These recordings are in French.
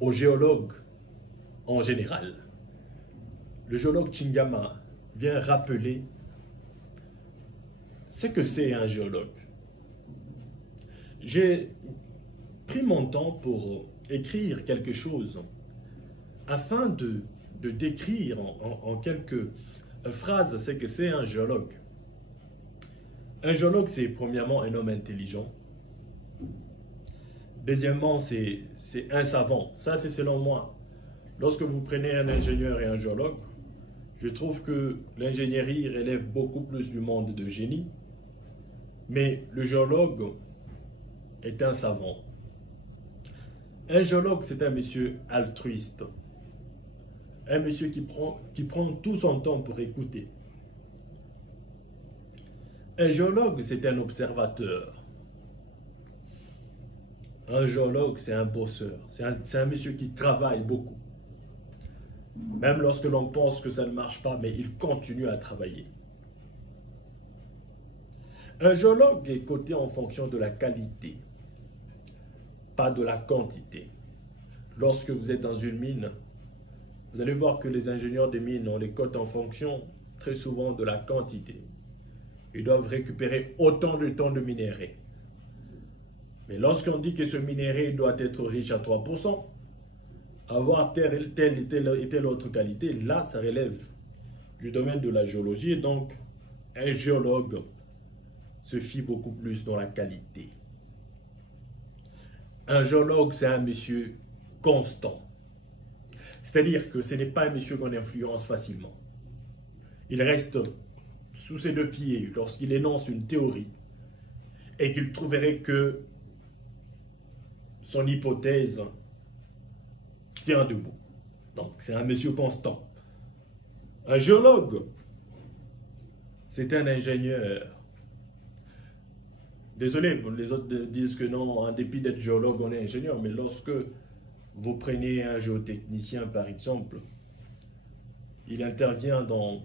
aux géologues en général. Le géologue Chingama vient rappeler ce que c'est un géologue. J'ai pris mon temps pour écrire quelque chose afin de décrire en quelques phrases ce que c'est un géologue. Un géologue, c'est premièrement un homme intelligent. Deuxièmement, c'est un savant. Ça, c'est selon moi. Lorsque vous prenez un ingénieur et un géologue, je trouve que l'ingénierie relève beaucoup plus du monde de génie, mais le géologue est un savant. Un géologue, c'est un monsieur altruiste, un monsieur qui prend tout son temps pour écouter. Un géologue, c'est un observateur. Un géologue, c'est un bosseur, c'est un monsieur qui travaille beaucoup. Même lorsque l'on pense que ça ne marche pas, mais il continue à travailler. Un géologue est coté en fonction de la qualité, pas de la quantité. Lorsque vous êtes dans une mine, vous allez voir que les ingénieurs des mines, on les cote en fonction très souvent de la quantité. Ils doivent récupérer autant de tonnes de minerai. Mais lorsqu'on dit que ce minerai doit être riche à 3%, avoir telle et telle autre qualité, là, ça relève du domaine de la géologie. Et donc, un géologue se fie beaucoup plus dans la qualité. Un géologue, c'est un monsieur constant. C'est-à-dire que ce n'est pas un monsieur qu'on influence facilement. Il reste sous ses deux pieds lorsqu'il énonce une théorie et qu'il trouverait que son hypothèse tient debout. Donc, c'est un monsieur constant. Un géologue, c'est un ingénieur. Désolé, les autres disent que non, en dépit d'être géologue, on est ingénieur. Mais lorsque vous prenez un géotechnicien, par exemple, il intervient dans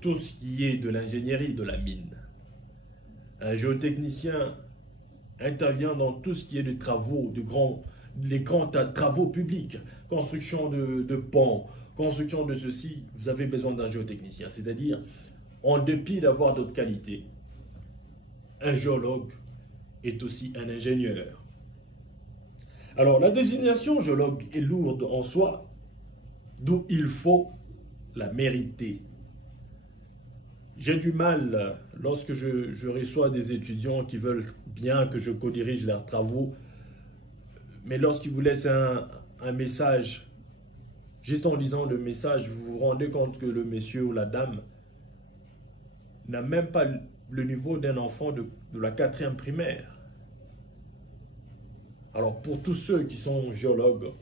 tout ce qui est de l'ingénierie de la mine. Un géotechnicien intervient dans tout ce qui est de travaux, les grands travaux publics, construction de ponts, construction de ceci. Vous avez besoin d'un géotechnicien. C'est-à-dire, en dépit d'avoir d'autres qualités, un géologue est aussi un ingénieur. Alors, la désignation géologue est lourde en soi, d'où il faut la mériter. J'ai du mal, lorsque je reçois des étudiants qui veulent bien que je co-dirige leurs travaux, mais lorsqu'ils vous laissent un message, juste en lisant le message, vous vous rendez compte que le monsieur ou la dame n'a même pas le niveau d'un enfant de la 4e primaire. Alors pour tous ceux qui sont géologues,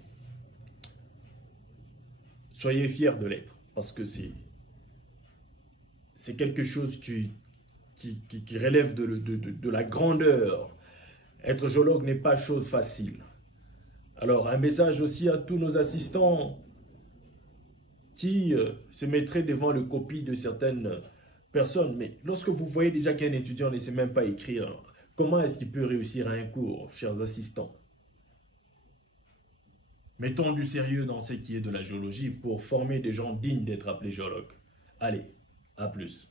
soyez fiers de l'être, parce que c'est quelque chose qui relève de la grandeur. Être géologue n'est pas chose facile. Alors, un message aussi à tous nos assistants qui se mettraient devant le copie de certaines personnes. Mais lorsque vous voyez déjà qu'un étudiant ne sait même pas écrire, comment est-ce qu'il peut réussir à un cours, chers assistants? Mettons du sérieux dans ce qui est de la géologie pour former des gens dignes d'être appelés géologues. Allez, à plus.